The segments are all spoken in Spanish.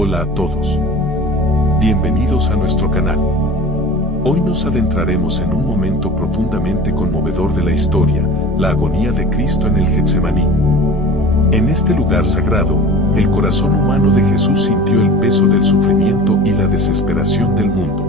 Hola a todos. Bienvenidos a nuestro canal. Hoy nos adentraremos en un momento profundamente conmovedor de la historia, la agonía de Cristo en el Getsemaní. En este lugar sagrado, el corazón humano de Jesús sintió el peso del sufrimiento y la desesperación del mundo.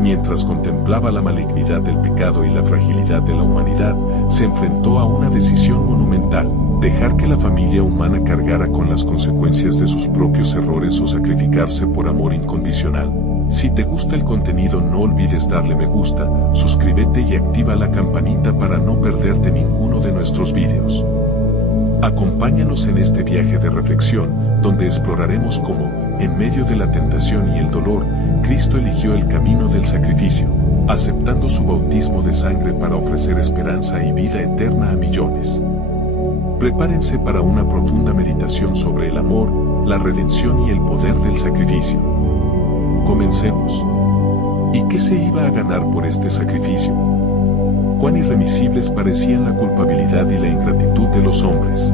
Mientras contemplaba la malignidad del pecado y la fragilidad de la humanidad, se enfrentó a una decisión monumental: dejar que la familia humana cargara con las consecuencias de sus propios errores o sacrificarse por amor incondicional. Si te gusta el contenido, no olvides darle me gusta, suscríbete y activa la campanita para no perderte ninguno de nuestros vídeos. Acompáñanos en este viaje de reflexión, donde exploraremos cómo, en medio de la tentación y el dolor, Cristo eligió el camino del sacrificio, aceptando su bautismo de sangre para ofrecer esperanza y vida eterna a millones. Prepárense para una profunda meditación sobre el amor, la redención y el poder del sacrificio. Comencemos. ¿Y qué se iba a ganar por este sacrificio? Cuán irremisibles parecían la culpabilidad y la ingratitud de los hombres.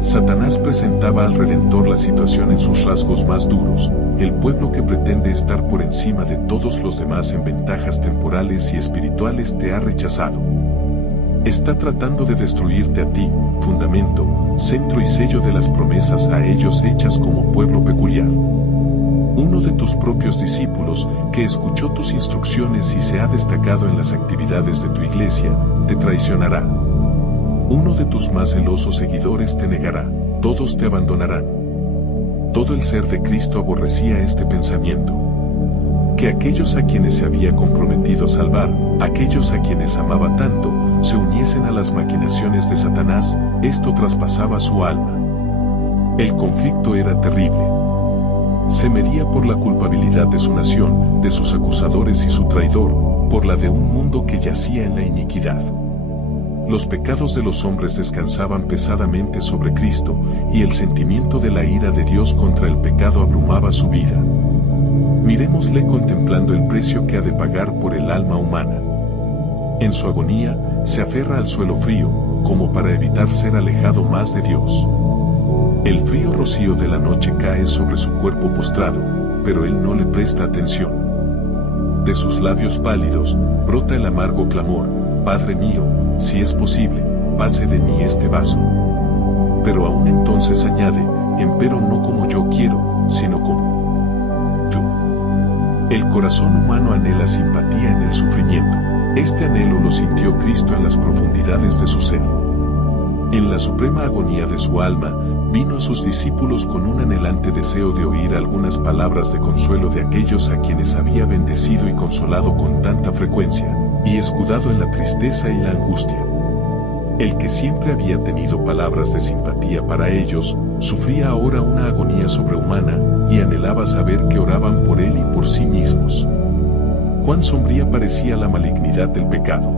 Satanás presentaba al Redentor la situación en sus rasgos más duros: el pueblo que pretende estar por encima de todos los demás en ventajas temporales y espirituales te ha rechazado. Está tratando de destruirte a ti, fundamento, centro y sello de las promesas a ellos hechas como pueblo peculiar. Uno de tus propios discípulos, que escuchó tus instrucciones y se ha destacado en las actividades de tu iglesia, te traicionará. Uno de tus más celosos seguidores te negará, todos te abandonarán. Todo el ser de Cristo aborrecía este pensamiento. Que aquellos a quienes se había comprometido a salvar, aquellos a quienes amaba tanto, se uniesen a las maquinaciones de Satanás, esto traspasaba su alma. El conflicto era terrible. Se medía por la culpabilidad de su nación, de sus acusadores y su traidor, por la de un mundo que yacía en la iniquidad. Los pecados de los hombres descansaban pesadamente sobre Cristo, y el sentimiento de la ira de Dios contra el pecado abrumaba su vida. Miremosle contemplando el precio que ha de pagar por el alma humana. En su agonía, se aferra al suelo frío, como para evitar ser alejado más de Dios. El frío rocío de la noche cae sobre su cuerpo postrado, pero él no le presta atención. De sus labios pálidos, brota el amargo clamor: Padre mío, si es posible, pase de mí este vaso. Pero aún entonces añade: empero no como yo quiero, sino como tú. El corazón humano anhela simpatía en el sufrimiento. Este anhelo lo sintió Cristo en las profundidades de su ser. En la suprema agonía de su alma, vino a sus discípulos con un anhelante deseo de oír algunas palabras de consuelo de aquellos a quienes había bendecido y consolado con tanta frecuencia, y escudado en la tristeza y la angustia. El que siempre había tenido palabras de simpatía para ellos, sufría ahora una agonía sobrehumana, y anhelaba saber que oraban por él y por sí mismos. Cuán sombría parecía la malignidad del pecado.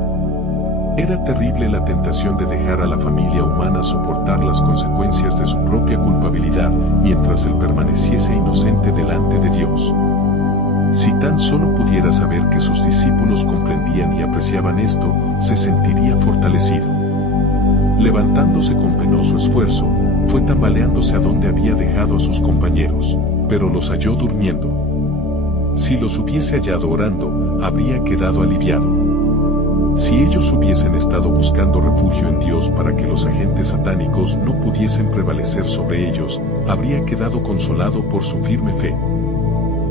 Era terrible la tentación de dejar a la familia humana soportar las consecuencias de su propia culpabilidad, mientras él permaneciese inocente delante de Dios. Si tan solo pudiera saber que sus discípulos comprendían y apreciaban esto, se sentiría fortalecido. Levantándose con penoso esfuerzo, fue tambaleándose a donde había dejado a sus compañeros, pero los halló durmiendo. Si los hubiese hallado orando, habría quedado aliviado. Si ellos hubiesen estado buscando refugio en Dios para que los agentes satánicos no pudiesen prevalecer sobre ellos, habría quedado consolado por su firme fe.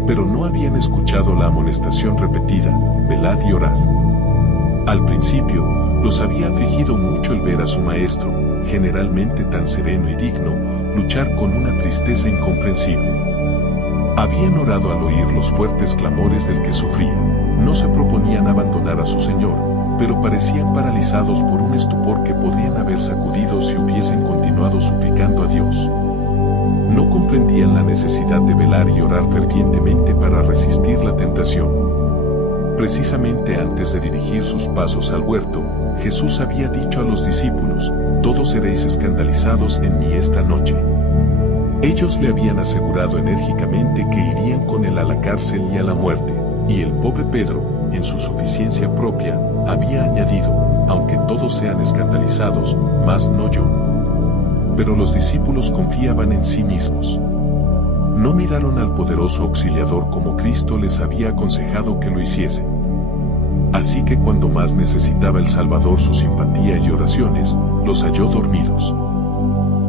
Pero no habían escuchado la amonestación repetida: velad y orad. Al principio, los había afligido mucho el ver a su maestro, generalmente tan sereno y digno, luchar con una tristeza incomprensible. Habían orado al oír los fuertes clamores del que sufría. No se proponían abandonar a su Señor, pero parecían paralizados por un estupor que podrían haber sacudido si hubiesen continuado suplicando a Dios. No comprendían la necesidad de velar y orar fervientemente para resistir la tentación. Precisamente antes de dirigir sus pasos al huerto, Jesús había dicho a los discípulos: todos seréis escandalizados en mí esta noche. Ellos le habían asegurado enérgicamente que irían con él a la cárcel y a la muerte, y el pobre Pedro, en su suficiencia propia, había añadido: aunque todos sean escandalizados, mas no yo. Pero los discípulos confiaban en sí mismos. No No miraron al poderoso auxiliador como Cristo les había aconsejado que lo hiciesen. Así que cuando más necesitaba el Salvador su simpatía y oraciones, los halló dormidos.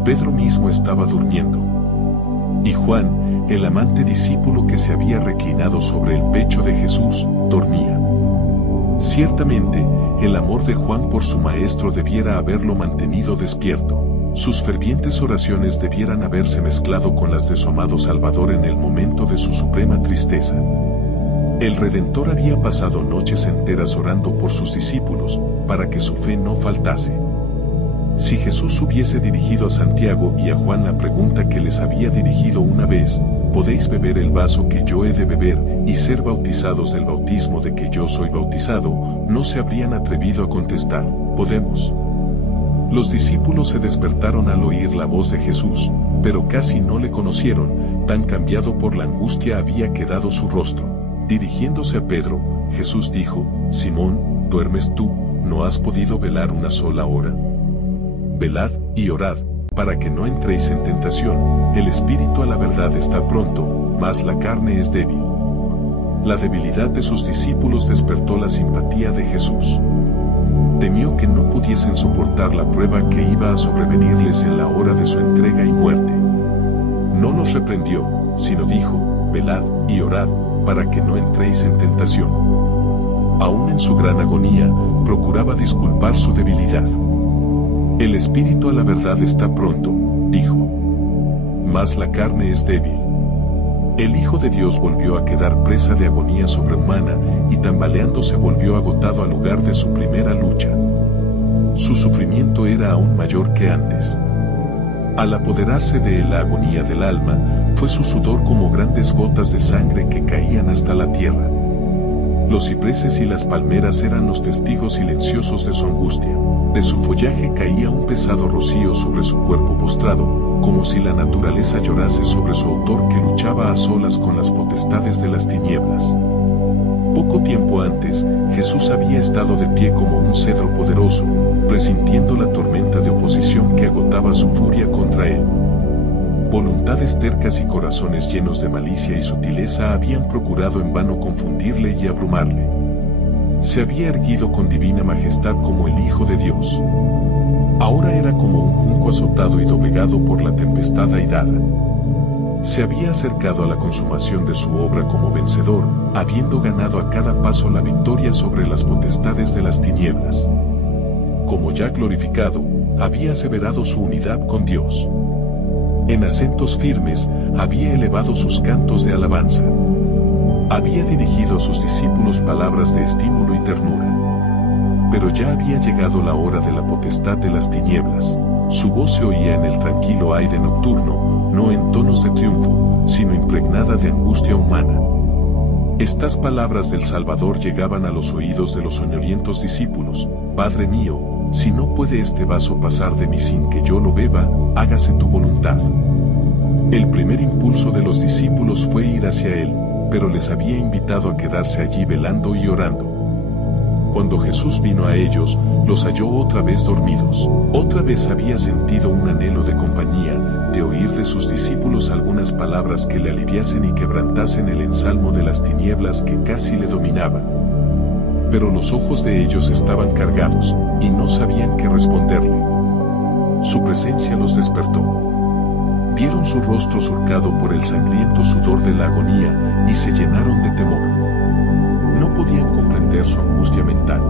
Pedro mismo estaba durmiendo. Y Juan, el amante discípulo que se había reclinado sobre el pecho de Jesús, dormía. Ciertamente, el amor de Juan por su maestro debiera haberlo mantenido despierto. Sus fervientes oraciones debieran haberse mezclado con las de su amado Salvador en el momento de su suprema tristeza. El Redentor había pasado noches enteras orando por sus discípulos, para que su fe no faltase. Si Jesús hubiese dirigido a Santiago y a Juan la pregunta que les había dirigido una vez, ¿podéis beber el vaso que yo he de beber y ser bautizados del bautismo de que yo soy bautizado? No se habrían atrevido a contestar, ¿podemos? Los discípulos se despertaron al oír la voz de Jesús, pero casi no le conocieron, tan cambiado por la angustia había quedado su rostro. Dirigiéndose a Pedro, Jesús dijo, Simón, ¿duermes tú? ¿No has podido velar una sola hora? Velad y orad, para que no entréis en tentación. El espíritu a la verdad está pronto, mas la carne es débil. La debilidad de sus discípulos despertó la simpatía de Jesús. Temió que no pudiesen soportar la prueba que iba a sobrevenirles en la hora de su entrega y muerte. No los reprendió, sino dijo, velad y orad, para que no entréis en tentación. Aún en su gran agonía, procuraba disculpar su debilidad. El espíritu a la verdad está pronto, dijo. Mas la carne es débil. El Hijo de Dios volvió a quedar presa de agonía sobrehumana y tambaleando se volvió agotado al lugar de su primera lucha. Su sufrimiento era aún mayor que antes. Al apoderarse de él la agonía del alma, fue su sudor como grandes gotas de sangre que caían hasta la tierra. Los cipreses y las palmeras eran los testigos silenciosos de su angustia. De su follaje caía un pesado rocío sobre su cuerpo postrado, como si la naturaleza llorase sobre su autor que luchaba a solas con las potestades de las tinieblas. Poco tiempo antes, Jesús había estado de pie como un cedro poderoso, presintiendo la tormenta de oposición que agotaba su furia contra él. Voluntades tercas y corazones llenos de malicia y sutileza habían procurado en vano confundirle y abrumarle. Se había erguido con divina majestad como el Hijo de Dios. Ahora era como un junco azotado y doblegado por la tempestad airada. Se había acercado a la consumación de su obra como vencedor, habiendo ganado a cada paso la victoria sobre las potestades de las tinieblas. Como ya glorificado, había aseverado su unidad con Dios. En acentos firmes, había elevado sus cantos de alabanza. Había dirigido a sus discípulos palabras de estímulo y ternura. Pero ya había llegado la hora de la potestad de las tinieblas. Su voz se oía en el tranquilo aire nocturno, no en tonos de triunfo, sino impregnada de angustia humana. Estas palabras del Salvador llegaban a los oídos de los soñolientos discípulos: Padre mío, si no puede este vaso pasar de mí sin que yo lo beba, hágase tu voluntad. El primer impulso de los discípulos fue ir hacia él, pero les había invitado a quedarse allí velando y orando. Cuando Jesús vino a ellos, los halló otra vez dormidos. Otra vez había sentido un anhelo de compañía, de oír de sus discípulos algunas palabras que le aliviasen y quebrantasen el ensalmo de las tinieblas que casi le dominaban. Pero los ojos de ellos estaban cargados, y no sabían qué responderle. Su presencia los despertó. Vieron su rostro surcado por el sangriento sudor de la agonía, y se llenaron de temor. No podían comprender su angustia mental.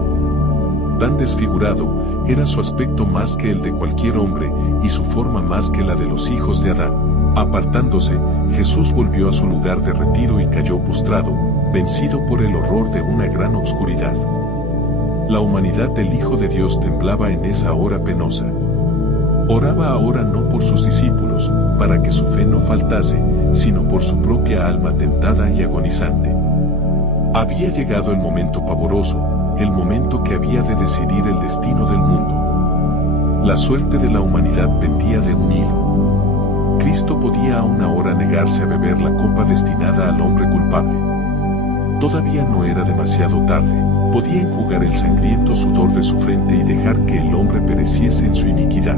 Tan desfigurado, era su aspecto más que el de cualquier hombre, y su forma más que la de los hijos de Adán. Apartándose, Jesús volvió a su lugar de retiro y cayó postrado, vencido por el horror de una gran obscuridad. La humanidad del Hijo de Dios temblaba en esa hora penosa. Oraba ahora no por sus discípulos, para que su fe no faltase, sino por su propia alma tentada y agonizante. Había llegado el momento pavoroso, el momento que había de decidir el destino del mundo. La suerte de la humanidad pendía de un hilo. Cristo podía aún ahora negarse a beber la copa destinada al hombre culpable. Todavía no era demasiado tarde, podía enjugar el sangriento sudor de su frente y dejar que el hombre pereciese en su iniquidad.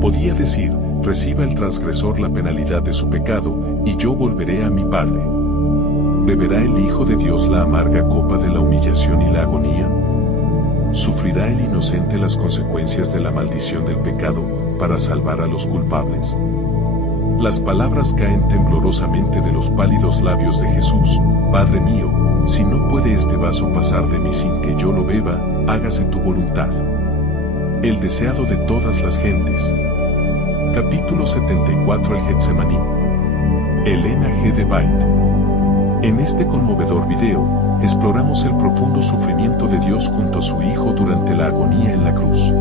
Podía decir: reciba el transgresor la penalidad de su pecado, y yo volveré a mi Padre. ¿Beberá el Hijo de Dios la amarga copa de la humillación y la agonía? ¿Sufrirá el inocente las consecuencias de la maldición del pecado para salvar a los culpables? Las palabras caen temblorosamente de los pálidos labios de Jesús. Padre mío, si no puede este vaso pasar de mí sin que yo lo beba, hágase tu voluntad. El deseado de todas las gentes. Capítulo 74. El Getsemaní. Elena G. de White. En este conmovedor video, exploramos el profundo sufrimiento de Dios junto a su Hijo durante la agonía en la cruz.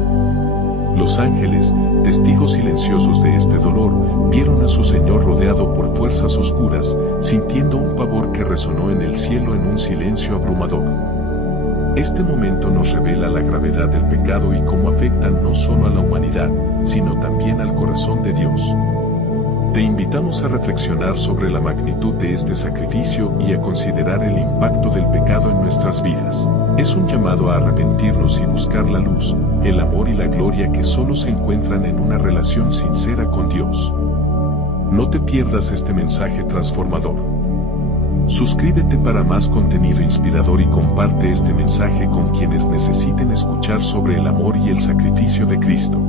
Los ángeles, testigos silenciosos de este dolor, vieron a su Señor rodeado por fuerzas oscuras, sintiendo un pavor que resonó en el cielo en un silencio abrumador. Este momento nos revela la gravedad del pecado y cómo afecta no solo a la humanidad, sino también al corazón de Dios. Te invitamos a reflexionar sobre la magnitud de este sacrificio y a considerar el impacto del pecado en nuestras vidas. Es un llamado a arrepentirnos y buscar la luz, el amor y la gloria que solo se encuentran en una relación sincera con Dios. No te pierdas este mensaje transformador. Suscríbete para más contenido inspirador y comparte este mensaje con quienes necesiten escuchar sobre el amor y el sacrificio de Cristo.